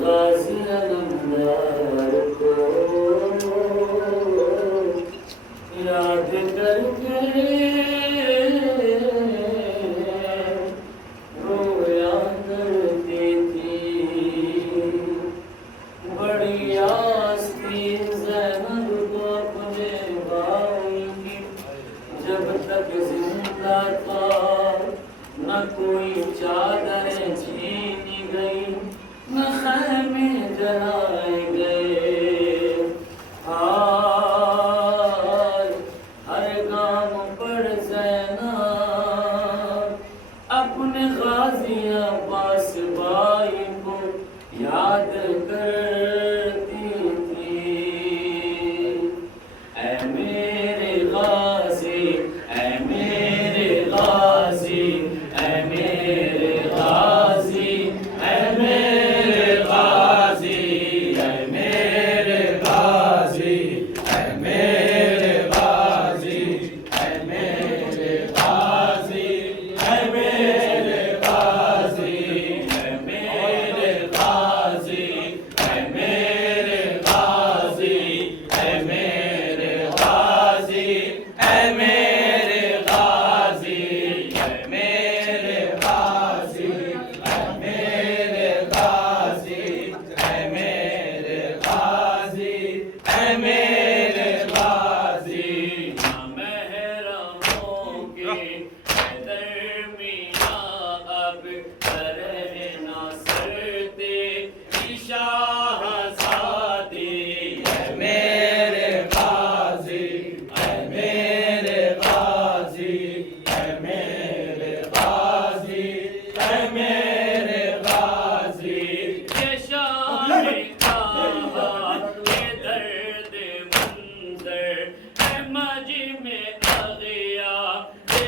غازی علمدار کو یاد کر کے رویا کرتی تھی، بڑی آس تھی زینب کو اپنے بھائی کی، جب تک زندہ تھا نہ کوئی چادریں چھینی گئی نہ خیمے جلائے گئے، ہر گام پر زینب اپنے غازی عباس بھائی کو یاد کرتی تھی۔ اے میرے غازی، اے میرے غازی، اے میرے غازی، اے میرے غازی، اے میرے غازی، اے میرے غازی، اے میرے غازی، اے میرے غازی، اے میرے غازی، اے میرے غازی، اے میرے غازی، اے میرے غازی، اے میرے غازی، اے میرے غازی، اے میرے غازی، اے میرے غازی، نہ محرموں کے درمیان اب رہنا سرتے شاہزادی، اے میرے غازی، اے میرے غازی، اے میرے غازی، اے میرے غازی، یہ شان کہاں یہ درد منظر، اے مجمع اغیار، اے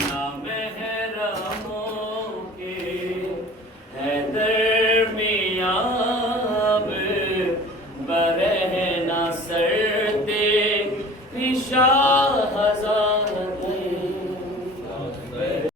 نام ہے رحمو